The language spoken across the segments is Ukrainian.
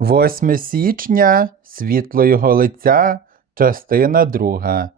8 січня світло його лиця, частина 2.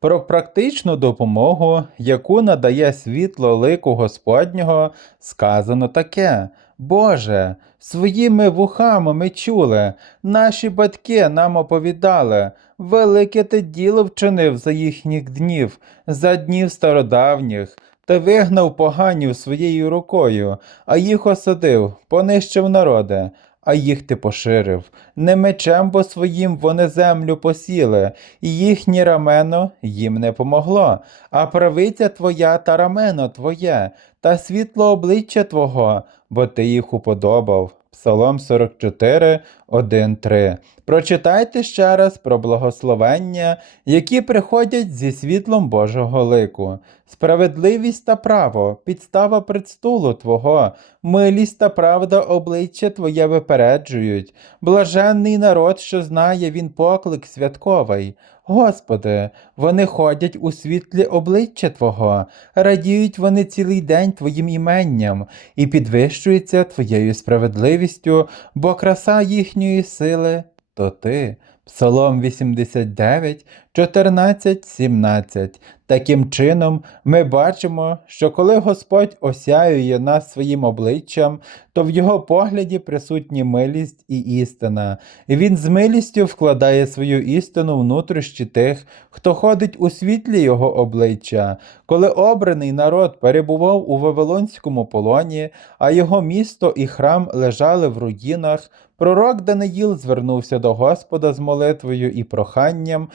Про практичну допомогу, яку надає світло лику Господнього, сказано таке. Боже, своїми вухами ми чули, наші батьки нам оповідали, велике ти діло вчинив за їхніх днів, за днів стародавніх, та вигнав поганів своєю рукою, а їх осадив, понищив народи а їх ти поширив. Не мечем бо своїм вони землю посіли, і їхнє рамено їм не помогло, а правиця твоя та рамено твоє, та світло обличчя Твого, бо ти їх уподобав. Псалом 44, 1, 3. Прочитайте ще раз про благословення, які приходять зі світлом Божого лику. Справедливість та право, підстава предстолу Твого, милість та правда обличчя Твоє випереджують. Блаженний народ, що знає він поклик святковий. Господи, вони ходять у світлі обличчя Твого, радіють вони цілий день Твоїм іменням і підвищуються Твоєю справедливістю, бо краса їхньої сили то Ти. Псалом 89, 14, 17. Таким чином, ми бачимо, що коли Господь осяює нас своїм обличчям, то в його погляді присутні милість і істина, і Він з милістю вкладає свою істину внутрішні тих, хто ходить у світлі Його обличчя. Коли обраний народ перебував у Вавилонському полоні, а його місто і храм лежали в руїнах, пророк Даниїл звернувся до Господа з молитвою і проханням,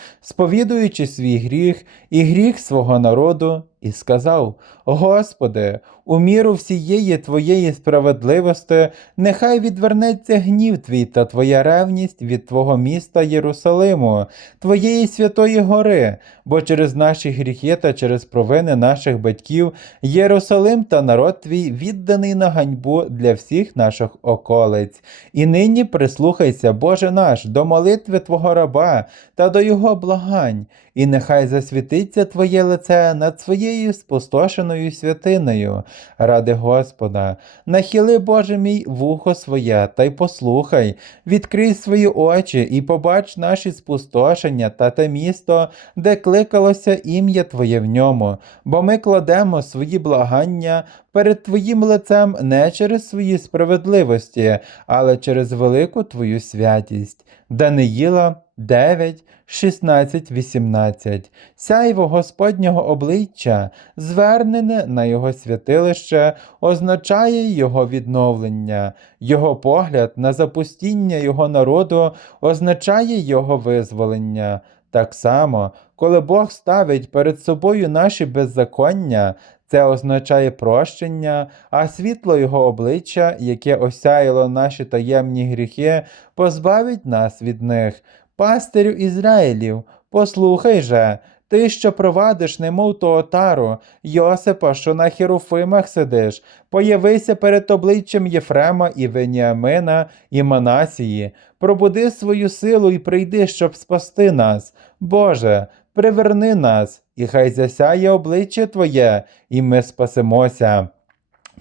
сповідуючи свій гріх і гріх свого народу, і сказав: Господи, у міру всієї Твоєї справедливості, нехай відвернеться гнів Твій та Твоя ревність від Твого міста Єрусалиму, Твоєї святої гори, бо через наші гріхи та через провини наших батьків Єрусалим та народ Твій відданий на ганьбу для всіх наших околиць. І нині прислухайся, Боже наш, до молитви Твого раба та до Його благань, і нехай засвітиться Твоє лице над своєю спустошеною святиною. Ради Господа, нахили, Боже мій, вухо своє, та й послухай, відкрий свої очі і побач наші спустошення та те місто, де кликалося ім'я Твоє в ньому, бо ми кладемо свої благання перед Твоїм лицем не через свої справедливості, але через велику Твою святість. Даниїла 9, 16, 18. Сяйво Господнього обличчя, звернене на Його святилище, означає Його відновлення, Його погляд на запустіння Його народу означає Його визволення. Так само, коли Бог ставить перед собою наші беззаконня, це означає прощення, а світло Його обличчя, яке осяяло наші таємні гріхи, позбавить нас від них. Пастирю Ізраїлів, послухай же, ти, що провадиш, немов того тару, Йосипа, що на херуфимах сидиш, появися перед обличчям Єфрема і Веніамина і Манасії, пробуди свою силу і прийди, щоб спасти нас. Боже, приверни нас, і хай засяє обличчя Твоє, і ми спасемося.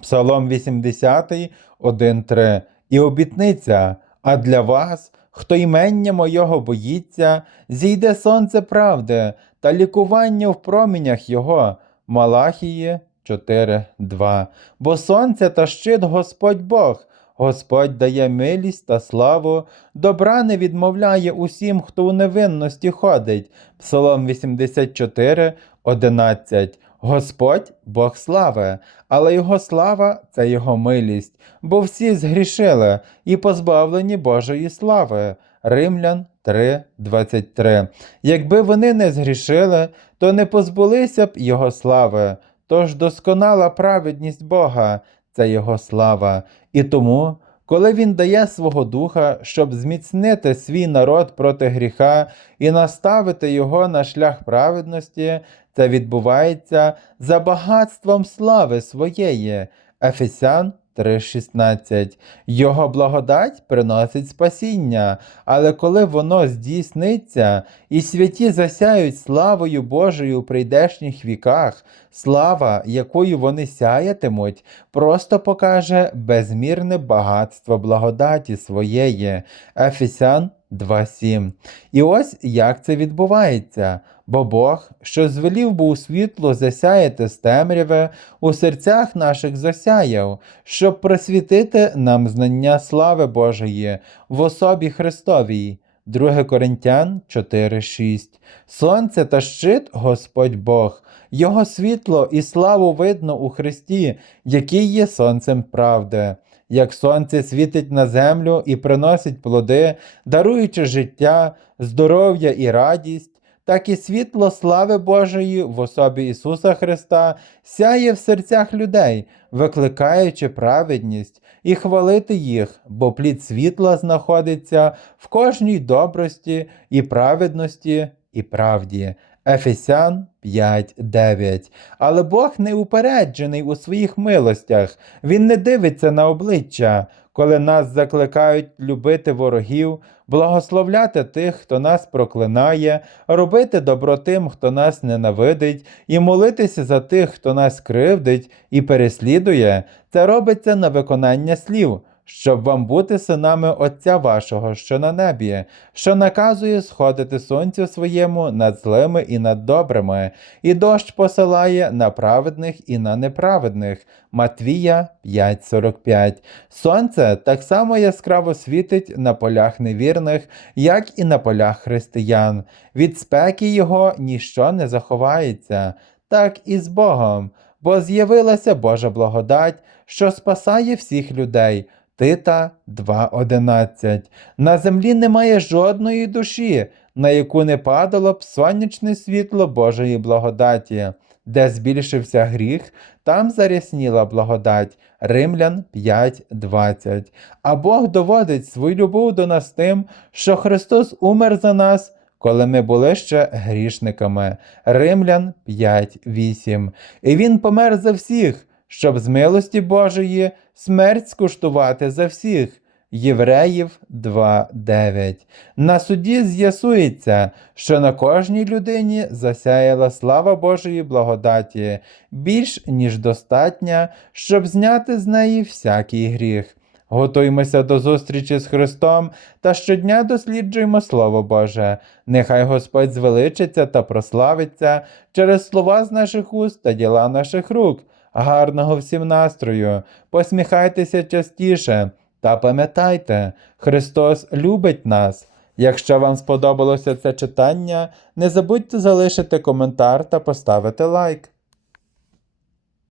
Псалом 80, 1-3. І обітниця, а для вас, хто імення мойого боїться, зійде сонце правди та лікування в промінях його. Малахії 4.2. Бо сонце та щит Господь Бог. Господь дає милість та славу, добра не відмовляє усім, хто у невинності ходить. Псалом 84, 11. Господь Бог слави, але Його слава це Його милість, бо всі згрішили і позбавлені Божої слави. Римлян 3, 23. Якби вони не згрішили, то не позбулися б Його слави. Тож досконала праведність Бога це Його слава. І тому, коли Він дає свого духа, щоб зміцнити свій народ проти гріха і наставити його на шлях праведності, це відбувається за багатством слави своєї. Ефесян 3.16. Його благодать приносить спасіння, але коли воно здійсниться, і святі засяють славою Божою у прийдешніх віках, слава, якою вони сяятимуть, просто покаже безмірне багатство благодаті своєї. Ефесян 2.7. І ось як це відбувається. Бо Бог, що звелів був світло засяяти з темряви, у серцях наших засяяв, щоб просвітити нам знання слави Божої в особі Христовій. 2 Коринтян 4.6 Сонце та щит Господь Бог, Його світло і славу видно у Христі, який є сонцем правди. Як сонце світить на землю і приносить плоди, даруючи життя, здоров'я і радість, так і світло слави Божої в особі Ісуса Христа сяє в серцях людей, викликаючи праведність і хвалити їх, бо плід світла знаходиться в кожній добрості і праведності і правді. Ефесян 5.9. Але Бог не упереджений у своїх милостях, Він не дивиться на обличчя, коли нас закликають любити ворогів, благословляти тих, хто нас проклинає, робити добро тим, хто нас ненавидить, і молитися за тих, хто нас кривдить і переслідує, це робиться на виконання слів. Щоб вам бути синами Отця вашого, що на небі, що наказує сходити сонцю своєму над злими і над добрими, і дощ посилає на праведних і на неправедних. Матвія 5.45. Сонце так само яскраво світить на полях невірних, як і на полях християн. Від спеки його ніщо не заховається, так і з Богом, бо з'явилася Божа благодать, що спасає всіх людей. Тита 2.11. На землі немає жодної душі, на яку не падало б сонячне світло Божої благодаті. Де збільшився гріх, там зарясніла благодать. Римлян 5.20. А Бог доводить свою любов до нас тим, що Христос умер за нас, коли ми були ще грішниками. Римлян 5.8. І Він помер за всіх, щоб з милості Божої смерть скуштувати за всіх. Євреїв 2.9. На суді з'ясується, що на кожній людині засяяла слава Божої благодаті, більш ніж достатня, щоб зняти з неї всякий гріх. Готуймося до зустрічі з Христом та щодня досліджуємо Слово Боже. Нехай Господь звеличиться та прославиться через слова з наших уст та діла наших рук. Гарного всім настрою, посміхайтеся частіше та пам'ятайте, Христос любить нас. Якщо вам сподобалося це читання, не забудьте залишити коментар та поставити лайк.